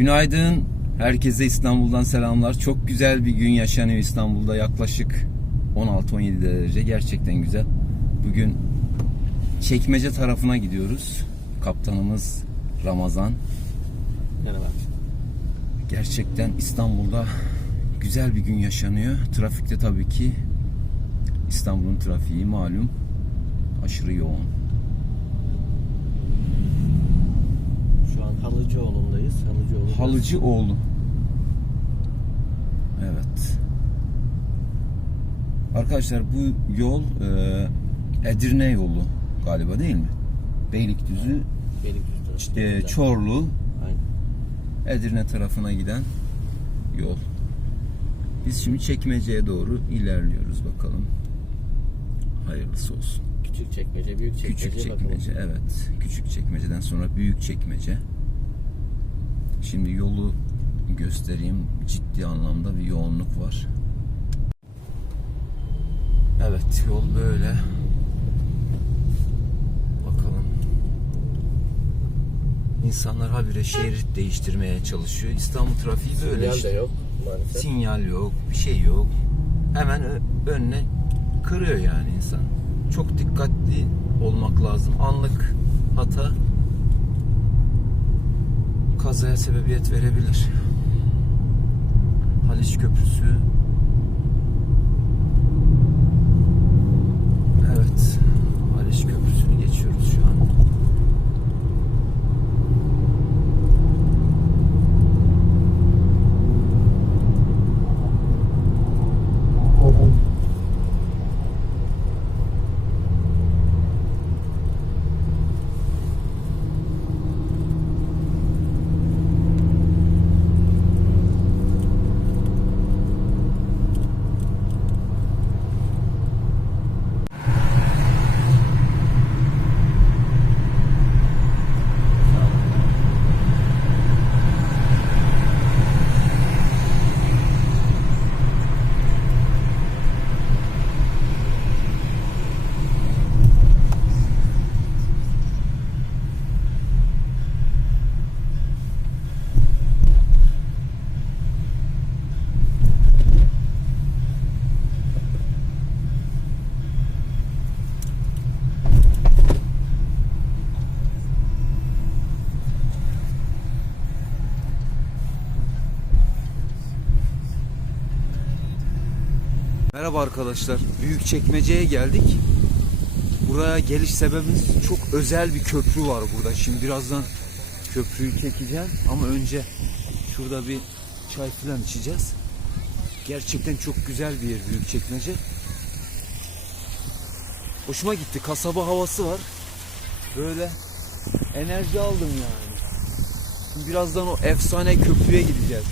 Günaydın. Herkese İstanbul'dan selamlar. Çok güzel bir gün yaşanıyor İstanbul'da. Yaklaşık 16-17 derece. Gerçekten güzel. Bugün Çekmece tarafına gidiyoruz. Kaptanımız Ramazan. Merhaba. Gerçekten İstanbul'da güzel bir gün yaşanıyor. Trafikte tabii ki İstanbul'un trafiği malum aşırı yoğun. Şu an Halıcıoğlu'ndayız. Halıcıoğlu. Halıcıoğlu. Evet. Arkadaşlar bu yol e, Edirne yolu galiba değil mi? Beylikdüzü, Beylikdüzü işte Çorlu, Aynen. Edirne tarafına giden yol. Biz şimdi Çekmece'ye doğru ilerliyoruz bakalım. Hayırlısı olsun. Küçük çekmece, büyük çekmece. Küçük bakalım. çekmece evet. Küçük çekmeceden sonra büyük çekmece. Şimdi yolu göstereyim. Ciddi anlamda bir yoğunluk var. Evet yol böyle. Bakalım. İnsanlar habire şerit değiştirmeye çalışıyor. İstanbul trafiği böyle Sinyal işte. de yok maalesef. Sinyal yok, bir şey yok. Hemen önüne kırıyor yani insan. Çok dikkatli olmak lazım. Anlık hata kazaya sebebiyet verebilir. Haliç Köprüsü Evet. Haliç Köprüsü'nü geçiyoruz şu an. Merhaba arkadaşlar. Büyükçekmece'ye geldik. Buraya geliş sebebimiz çok özel bir köprü var burada. Şimdi birazdan köprüyü çekeceğim ama önce şurada bir çay falan içeceğiz. Gerçekten çok güzel bir yer Büyükçekmece. Hoşuma gitti. Kasaba havası var. Böyle enerji aldım yani. Şimdi birazdan o efsane köprüye gideceğiz.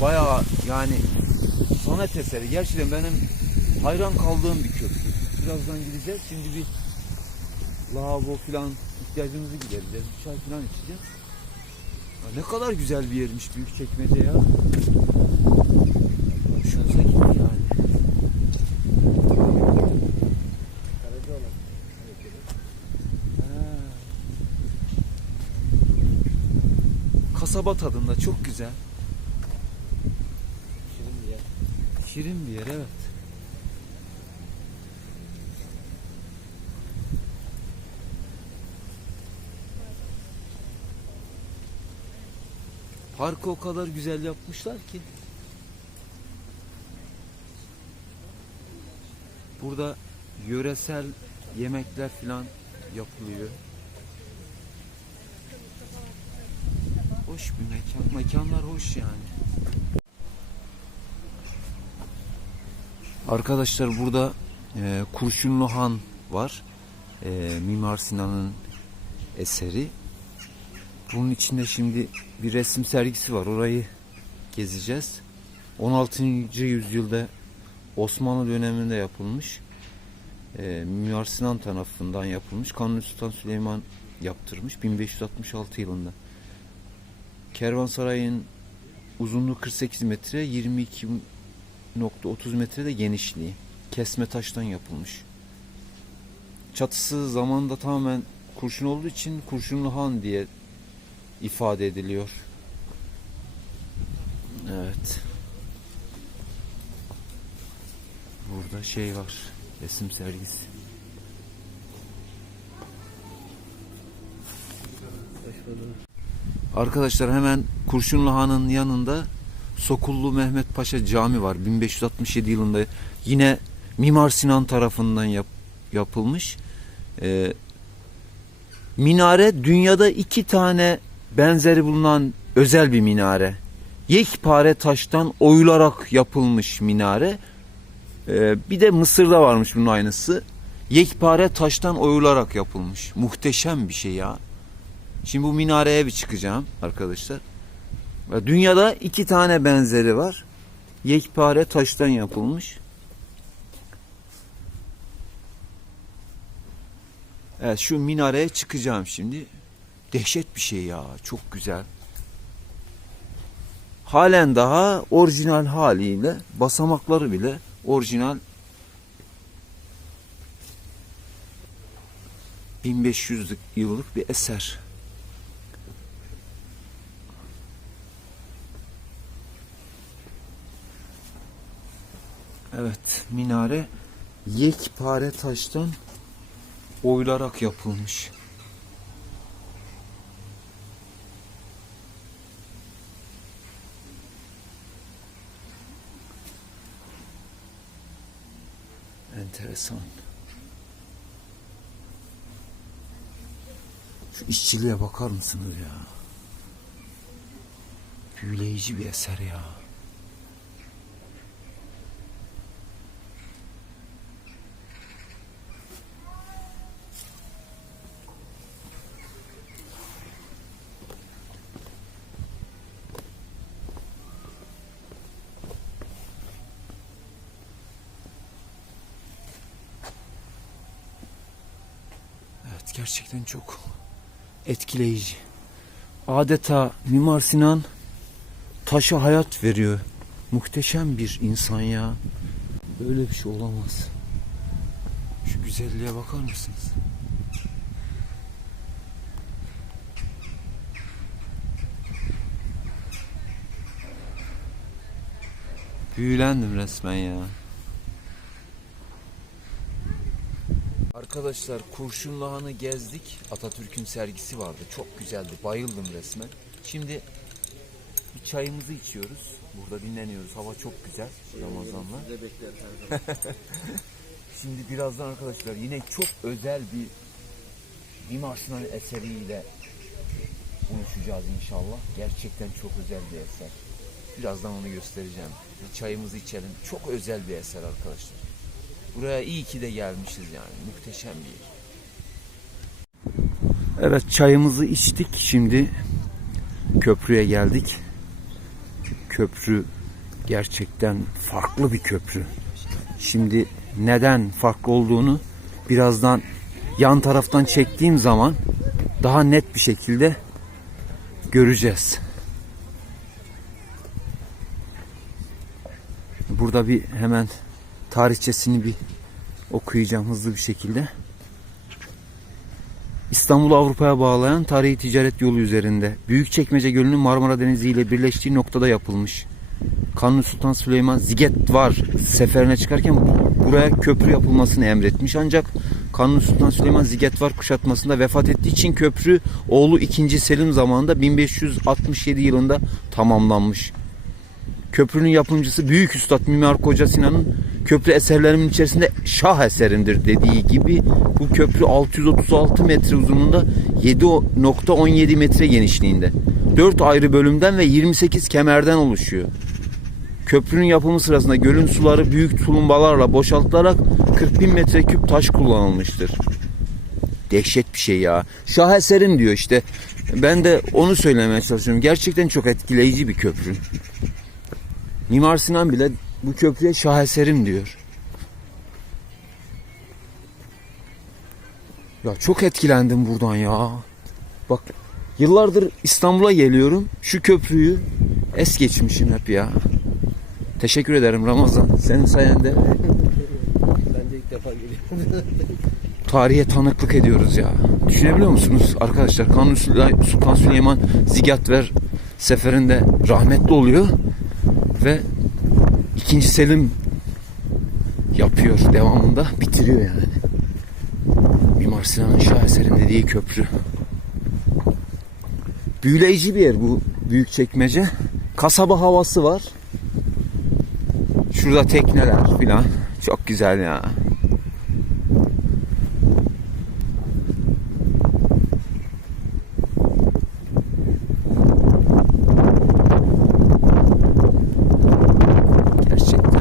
Bayağı yani sanat eseri. Gerçekten benim hayran kaldığım bir köprü. Birazdan gideceğiz. Şimdi bir lavabo falan ihtiyacımızı gidereceğiz. Bir çay falan içeceğiz. Ya ne kadar güzel bir yermiş büyük çekmece ya. Hoşumuza gitti yani. Ha. Kasaba tadında çok güzel. Şirin bir yer. Şirin bir yer evet. Parkı o kadar güzel yapmışlar ki. Burada yöresel yemekler falan yapılıyor. Hoş bir mekan. Mekanlar hoş yani. Arkadaşlar burada e, Kurşunlu Han var. E, Mimar Sinan'ın eseri. Bunun içinde şimdi bir resim sergisi var. Orayı gezeceğiz. 16. yüzyılda Osmanlı döneminde yapılmış. E, Mimar Sinan tarafından yapılmış. Kanuni Sultan Süleyman yaptırmış 1566 yılında. Kervansaray'ın uzunluğu 48 metre, 22 30 metre de genişliği. Kesme taştan yapılmış. Çatısı zamanında tamamen kurşun olduğu için Kurşunlu Han diye ifade ediliyor. Evet. Burada şey var. Resim sergisi. Arkadaşlar hemen Kurşunlu Han'ın yanında Sokullu Mehmet Paşa Cami var. 1567 yılında yine Mimar Sinan tarafından yap- yapılmış. Ee, minare dünyada iki tane benzeri bulunan özel bir minare. Yekpare taştan oyularak yapılmış minare. Ee, bir de Mısır'da varmış bunun aynısı. Yekpare taştan oyularak yapılmış. Muhteşem bir şey ya. Şimdi bu minareye bir çıkacağım arkadaşlar. Dünyada iki tane benzeri var. Yekpare taştan yapılmış. Evet şu minareye çıkacağım şimdi. Dehşet bir şey ya. Çok güzel. Halen daha orijinal haliyle basamakları bile orijinal 1500 yıllık bir eser. Evet, minare yekpare taştan oyularak yapılmış. Enteresan. Şu işçiliğe bakar mısınız ya? Büyüleyici bir eser ya. Evet gerçekten çok etkileyici. Adeta Mimar Sinan taşa hayat veriyor. Muhteşem bir insan ya. Böyle bir şey olamaz. Şu güzelliğe bakar mısınız? Büyülendim resmen ya. Arkadaşlar Kurşunlu Han'ı gezdik. Atatürk'ün sergisi vardı. Çok güzeldi. Bayıldım resmen. Şimdi bir çayımızı içiyoruz. Burada dinleniyoruz. Hava çok güzel. Ramazan'la. Size bekler her zaman. Şimdi birazdan arkadaşlar yine çok özel bir Mimar Sinan eseriyle buluşacağız inşallah. Gerçekten çok özel bir eser. Birazdan onu göstereceğim. Bir çayımızı içelim. Çok özel bir eser arkadaşlar. Buraya iyi ki de gelmişiz yani. Muhteşem bir yer. Evet çayımızı içtik. Şimdi köprüye geldik. Köprü gerçekten farklı bir köprü. Şimdi neden farklı olduğunu birazdan yan taraftan çektiğim zaman daha net bir şekilde göreceğiz. Burada bir hemen tarihçesini bir okuyacağım hızlı bir şekilde. İstanbul'u Avrupa'ya bağlayan tarihi ticaret yolu üzerinde Büyükçekmece Gölü'nün Marmara Denizi ile birleştiği noktada yapılmış. Kanuni Sultan Süleyman Ziget-Var seferine çıkarken buraya köprü yapılmasını emretmiş. Ancak Kanuni Sultan Süleyman Ziget-Var kuşatmasında vefat ettiği için köprü oğlu 2. Selim zamanında 1567 yılında tamamlanmış. Köprünün yapımcısı Büyük Üstad Mimar Koca Sinan'ın köprü eserlerimin içerisinde şah eserimdir dediği gibi bu köprü 636 metre uzunluğunda 7.17 metre genişliğinde. 4 ayrı bölümden ve 28 kemerden oluşuyor. Köprünün yapımı sırasında gölün suları büyük tulumbalarla boşaltılarak 40 bin metreküp taş kullanılmıştır. Dehşet bir şey ya. Şaheserim diyor işte. Ben de onu söylemeye çalışıyorum. Gerçekten çok etkileyici bir köprü. Mimar Sinan bile bu köprüye şaheserim diyor. Ya çok etkilendim buradan ya. Bak yıllardır İstanbul'a geliyorum. Şu köprüyü es geçmişim hep ya. Teşekkür ederim Ramazan. Senin sayende Ben de ilk defa geliyorum. tarihe tanıklık ediyoruz ya. Düşünebiliyor musunuz arkadaşlar? Kanuni Sultan Süleyman Zigatver seferinde rahmetli oluyor. Ve ikinci Selim yapıyor devamında bitiriyor yani. Mimar Sinan'ın şaheserim dediği köprü. Büyüleyici bir yer bu büyük çekmece. Kasaba havası var. Şurada tekneler filan. Çok güzel ya. Gerçekten.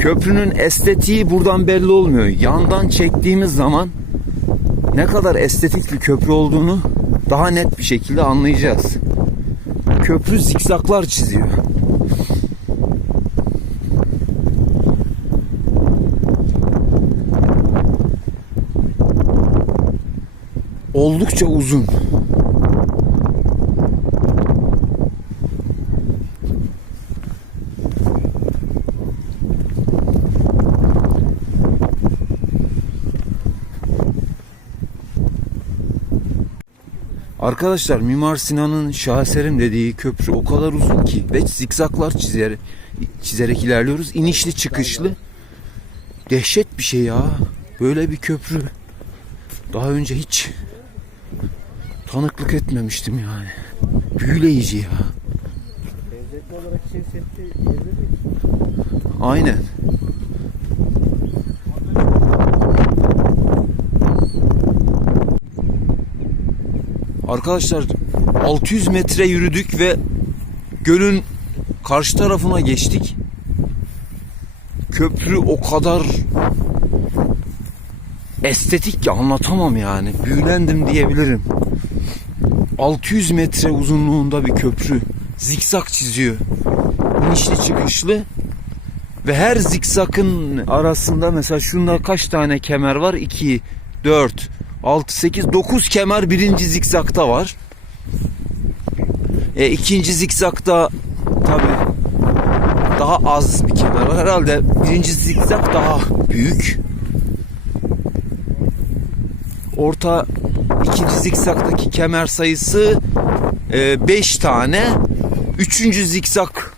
Köprünün estetiği buradan belli olmuyor. Yandan çektiğimiz zaman ne kadar estetik bir köprü olduğunu daha net bir şekilde anlayacağız. Köprü zikzaklar çiziyor. Oldukça uzun. Arkadaşlar Mimar Sinan'ın şaheserim dediği köprü o kadar uzun ki ve zikzaklar çizerek, çizerek ilerliyoruz. İnişli çıkışlı. Dehşet bir şey ya. Böyle bir köprü. Daha önce hiç tanıklık etmemiştim yani. Büyüleyici ya. Benzetme olarak şey setti. Aynen. Arkadaşlar 600 metre yürüdük ve gölün karşı tarafına geçtik. Köprü o kadar estetik ki anlatamam yani. Büyülendim diyebilirim. 600 metre uzunluğunda bir köprü. Zikzak çiziyor. İnişli çıkışlı. Ve her zikzakın arasında mesela şunda kaç tane kemer var? 2, 4, 6, 8, 9 kemer birinci zikzakta var. E, ikinci zikzakta tabi daha az bir kemer var. Herhalde birinci zikzak daha büyük. Orta ikinci zikzaktaki kemer sayısı 5 tane. Üçüncü zikzak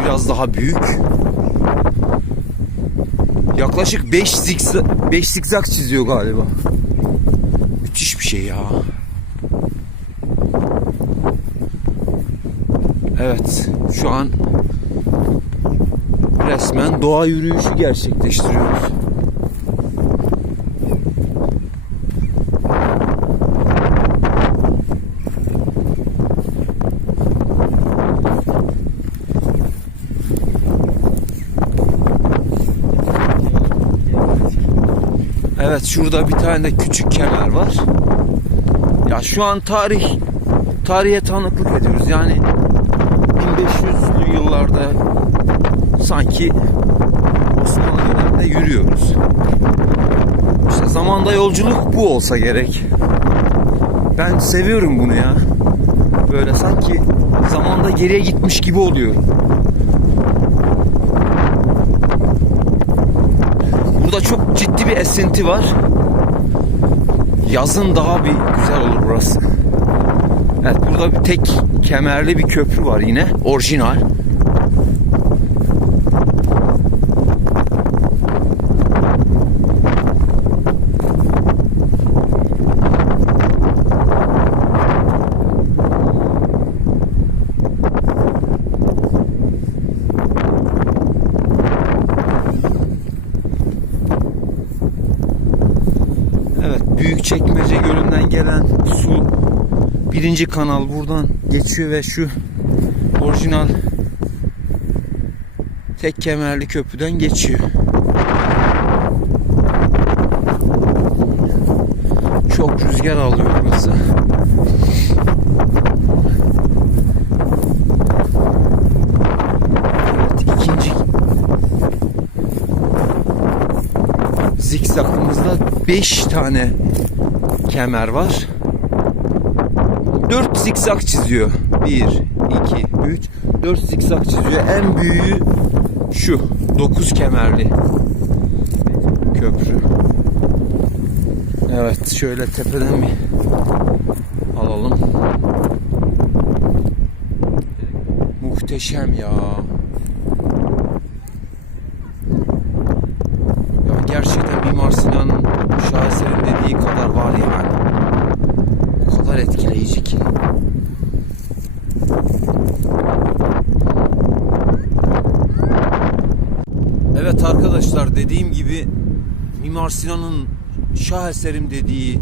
biraz daha büyük. Yaklaşık 5 zikzak 5 zikzak çiziyor galiba. Müthiş bir şey ya. Evet, şu an resmen doğa yürüyüşü gerçekleştiriyoruz. Evet şurada bir tane de küçük kemer var. Ya şu an tarih tarihe tanıklık ediyoruz. Yani 1500'lü yıllarda sanki Osmanlı döneminde yürüyoruz. İşte zamanda yolculuk bu olsa gerek. Ben seviyorum bunu ya. Böyle sanki zamanda geriye gitmiş gibi oluyorum. Burada çok ciddi bir esinti var. Yazın daha bir güzel olur burası. Evet burada bir tek kemerli bir köprü var yine. Orijinal. Büyükçekmece Gölü'nden gelen su birinci kanal buradan geçiyor ve şu orijinal tek kemerli köprüden geçiyor. Çok rüzgar alıyor burası. Evet ikinci zikzakımızda 5 tane kemer var. 4 zikzak çiziyor. 1, 2, 3, 4 zikzak çiziyor. En büyüğü şu. 9 kemerli köprü. Evet şöyle tepeden bir alalım. Muhteşem ya. Evet arkadaşlar dediğim gibi Mimar Sinan'ın şaheserim dediği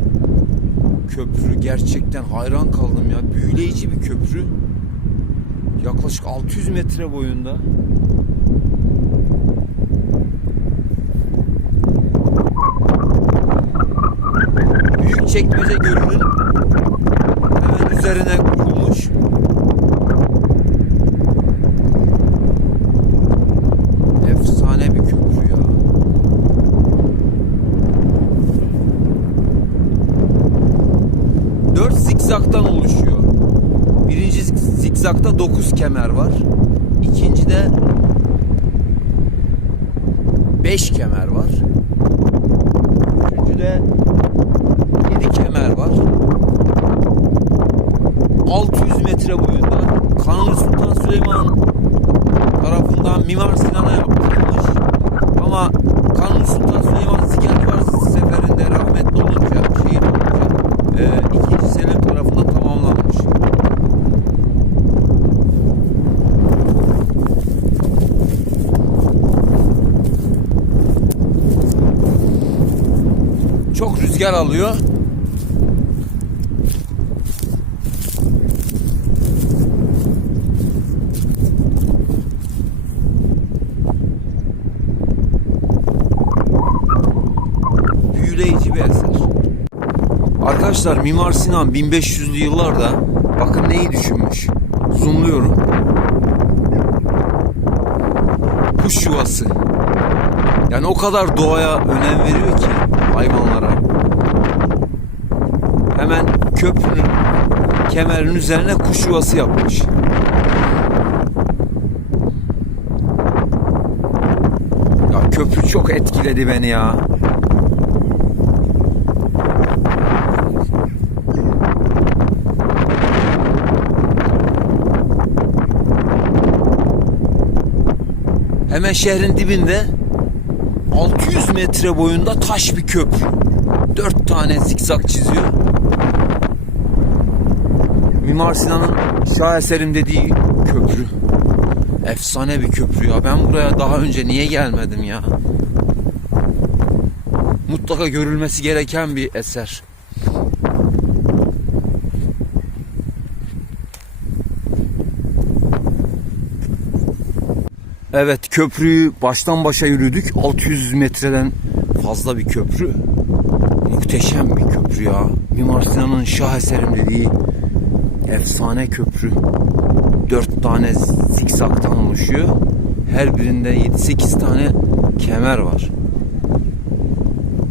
köprü gerçekten hayran kaldım ya. Büyüleyici bir köprü. Yaklaşık 600 metre boyunda. Büyükçekmece Gölü'nün hemen üzerine kurulmuş. Efsane bir köprü ya. Dört zikzaktan oluşuyor. Birinci zik- zikzakta 9 kemer var. İkincide 5 kemer var. Üçüncüde 7 kemer var. 600 metre boyunda Kanuni Sultan Süleyman tarafından Mimar Sinan'a yaptırılmış. Ama Kanuni Sultan Süleyman Zigeldivar seferinde rahmetli olunca, şehit olunca e, ikinci Selim tarafından tamamlanmış. Çok rüzgar alıyor. büyüleyici bir eser. Arkadaşlar Mimar Sinan 1500'lü yıllarda bakın neyi düşünmüş. Zoomluyorum. Kuş yuvası. Yani o kadar doğaya önem veriyor ki hayvanlara. Hemen köprünün kemerin üzerine kuş yuvası yapmış. Ya köprü çok etkiledi beni ya. Hemen şehrin dibinde 600 metre boyunda taş bir köprü. Dört tane zikzak çiziyor. Mimar Sinan'ın şaheserim dediği köprü. Efsane bir köprü ya. Ben buraya daha önce niye gelmedim ya? Mutlaka görülmesi gereken bir eser. Evet köprüyü baştan başa yürüdük. 600 metreden fazla bir köprü. Muhteşem bir köprü ya. Mimar Sinan'ın şaheserim dediği efsane köprü. 4 tane zikzaktan oluşuyor. Her birinde 7-8 tane kemer var.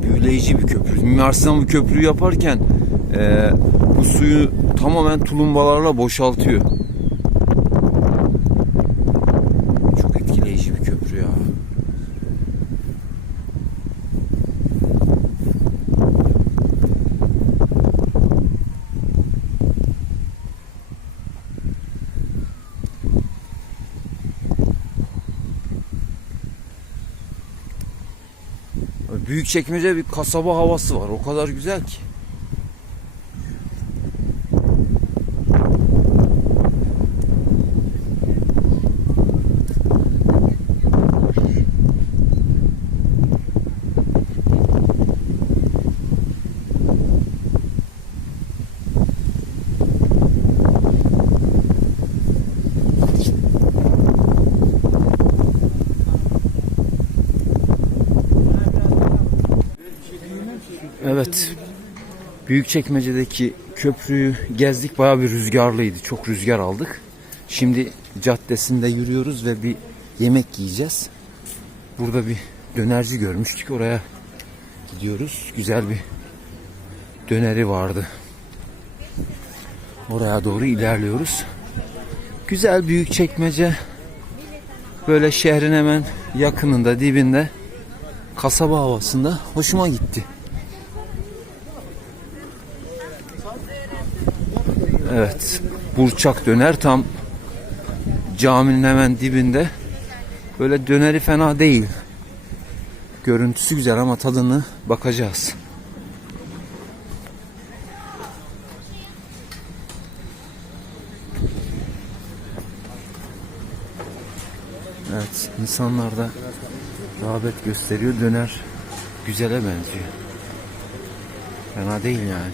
Büyüleyici bir köprü. Mimar Sinan bu köprüyü yaparken eee, bu suyu tamamen tulumbalarla boşaltıyor. Çok etkileyici bir köprü ya. Büyükçekmece bir kasaba havası var. O kadar güzel ki. Evet. Büyükçekmece'deki köprüyü gezdik. Bayağı bir rüzgarlıydı. Çok rüzgar aldık. Şimdi caddesinde yürüyoruz ve bir yemek yiyeceğiz. Burada bir dönerci görmüştük. Oraya gidiyoruz. Güzel bir döneri vardı. Oraya doğru ilerliyoruz. Güzel büyükçekmece. Böyle şehrin hemen yakınında, dibinde kasaba havasında hoşuma gitti. Evet. Burçak döner tam caminin hemen dibinde. Böyle döneri fena değil. Görüntüsü güzel ama tadını bakacağız. Evet, insanlar da rağbet gösteriyor. Döner güzele benziyor. Fena değil yani.